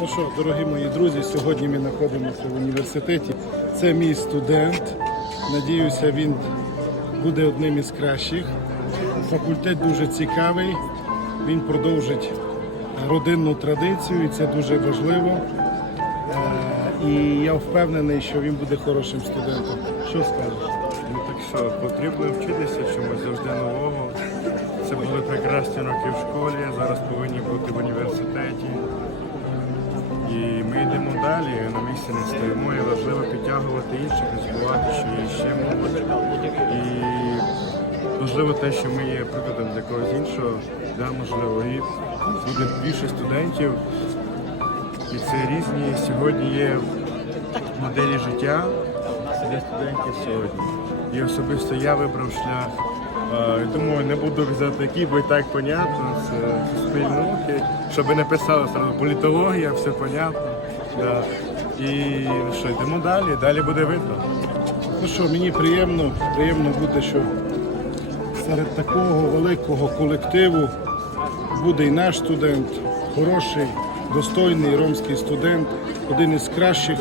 Ну що, дорогі мої друзі, сьогодні ми знаходимося в університеті. Це мій студент. Надіюся, він буде одним із кращих. Факультет дуже цікавий. Він продовжить родинну традицію, і це дуже важливо. Е, І я впевнений, що він буде хорошим студентом. Що скажеш? Ну так що, потрібно вчитися чомусь завжди нового. Це були прекрасні роки в школі, зараз повинні бути в університеті. І ми йдемо далі, на місці не стоїмо. І важливо підтягувати інших, не забувати, що є ще молодь. І важливо те, що ми є прикладом для когось іншого, да, можливо, і буде більше студентів. І це різні сьогодні є моделі життя для студентів сьогодні. І особисто я вибрав шлях. Думаю, не буду казати який, бо і так понятно, це суспільні щоб не писали сразу політологія, все понятно. Да. І що, йдемо далі, далі буде видно. Ну що, мені приємно, приємно буде, що серед такого великого колективу буде і наш студент, хороший, достойний ромський студент, один із кращих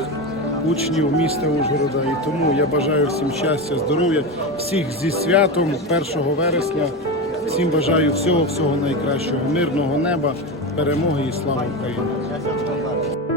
учнів міста Ужгорода. І тому я бажаю всім щастя, здоров'я, всіх зі святом 1 вересня. Всім бажаю всього, всього найкращого, мирного неба, перемоги і слава Україні.